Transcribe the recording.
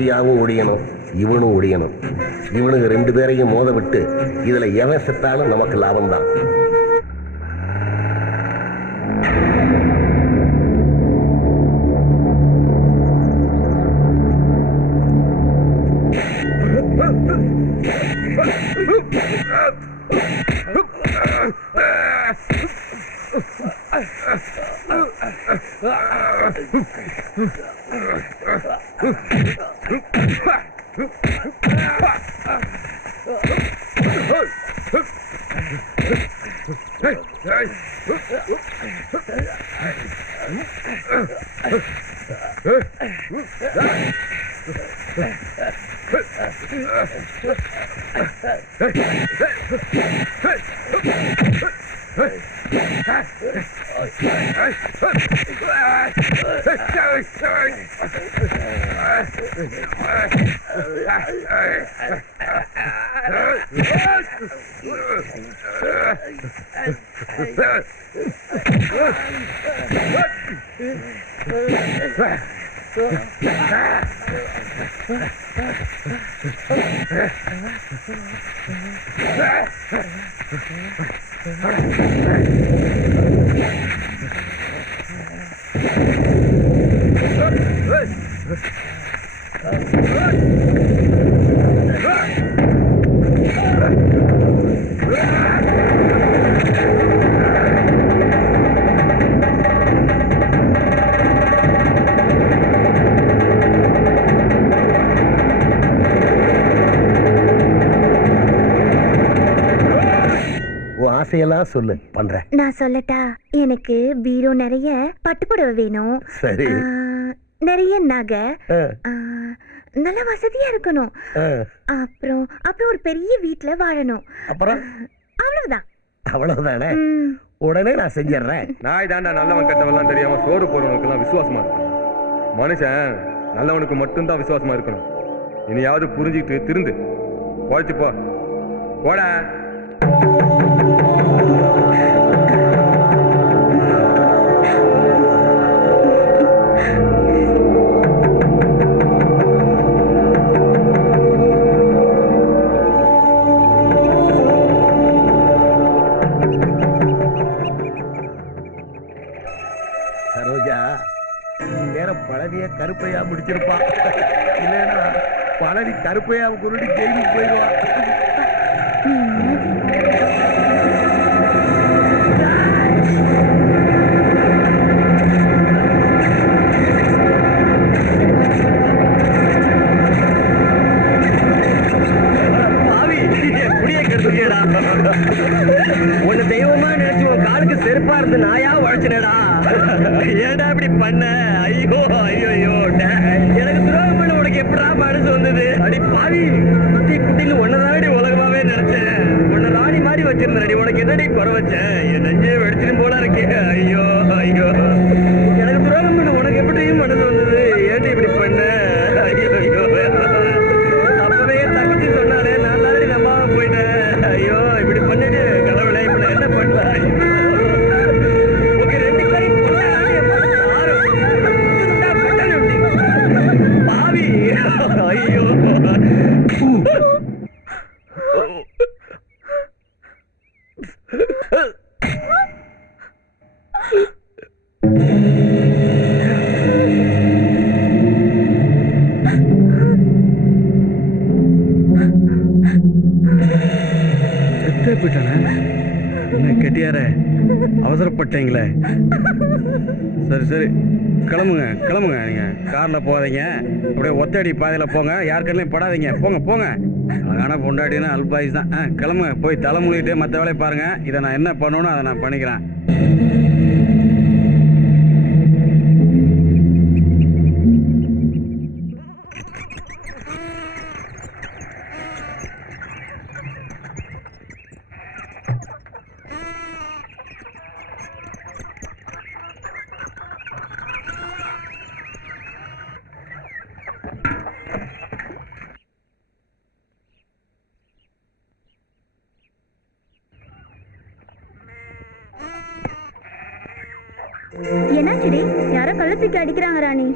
கருப்பையாவும் ஒழியணும், இவனும் ஒழியணும். இவனுக்கு 2 பேரையும் மோத விட்டு இதுல எவன் செத்தாலும் நமக்கு லாபம் தான். ஆசையெல்லாம் சொல்லு, பண்றேன். நான் சொல்லட்டா? எனக்கு பீரோ நிறைய பட்டுப்புடவை வேணும். சரி. நிறைய நகை, நல்ல வசதியா இருக்கணும். அப்புறம் ஒரு பெரிய வீட்டுல வாழணும். அப்புறம் அவ்வளவுதான். அவ்வளவுதானே? உடனே நான் செஞ்சிடறேன். நாய் தாண்டா நல்லவன் கெட்டவெல்லாம் தெரியாம சோறு போறவனுக்கு எல்லாம் விசுவாசமா இருக்கும். மனுஷன் நல்லவனுக்கு மட்டும்தான் விசுவாசமா இருக்கணும். இனியாவது புரிஞ்சுக்கிட்டு திருந்து போச்சு போ போட. சரோஜா, வேற பழனிய கருப்பையா முடிச்சிருப்பா. இல்லைன்னா பழனி கருப்பையாவை குருடி ஜெயிலுக்கு போயிடுவா. உன்னை தெய்வமா நினைச்சு உன் காலுக்கு செருப்பா இருந்து நாயா உழைச்சினடா. ஏடா இப்படி பண்ண? ஐயோ ஐயோ ஐயோ, எனக்கு துரோகம் பண்ண உனக்கு எப்படா மனசு வந்தது? அடி பாவி, குட்டி குட்டின்னு ஒன்னதாடி உலகமாவே நினைச்சேன். உன்னை ராணி மாதிரி வச்சிருந்தடி, உனக்கு என்னடி குறை வச்சேன்? என் நெஞ்சே வெடிச்சிடும் போல இருக்கே. ஐயோ ஐயோ, எனக்கு துரோகம் பண்ண உனக்கு எப்படியும் மனசு வந்தது? ஏன்டி இப்படி பண்ண? ஐயோ ஐயோ, அப்பவே தங்கச்சி சொன்னாலே நான் தானடி நம்பாம போயிட்டேன். ஐயோ இப்படி பண்ணிட்டு கடவுளே, இப்ப நான் என்ன பண்ணுவேன்? உங்க 2 பேரும் பாவி. ஐயோ போயிட்டானே. என்ன கெட்டியார அவசரப்பட்டீங்களே? சரி சரி, கிளம்புங்க கிளம்புங்க. நீங்க கார்ல போகாதீங்க, அப்படியே ஒத்தடி பாதையில போங்க. யார் கண்ணையும் படாதீங்க. போங்க போங்க. அழகான பொண்டாட்டினா அல்பாயுஸ் தான். கிளம்புங்க, போய் தலை மூலிட்டு மற்ற வேலையை பாருங்க. இதை நான் என்ன பண்ணணும் அதை நான் பண்ணிக்கிறேன். என்னாச்சுடி? யாரோ கழுத்துக்கு அடிக்கிறாங்க ராணி.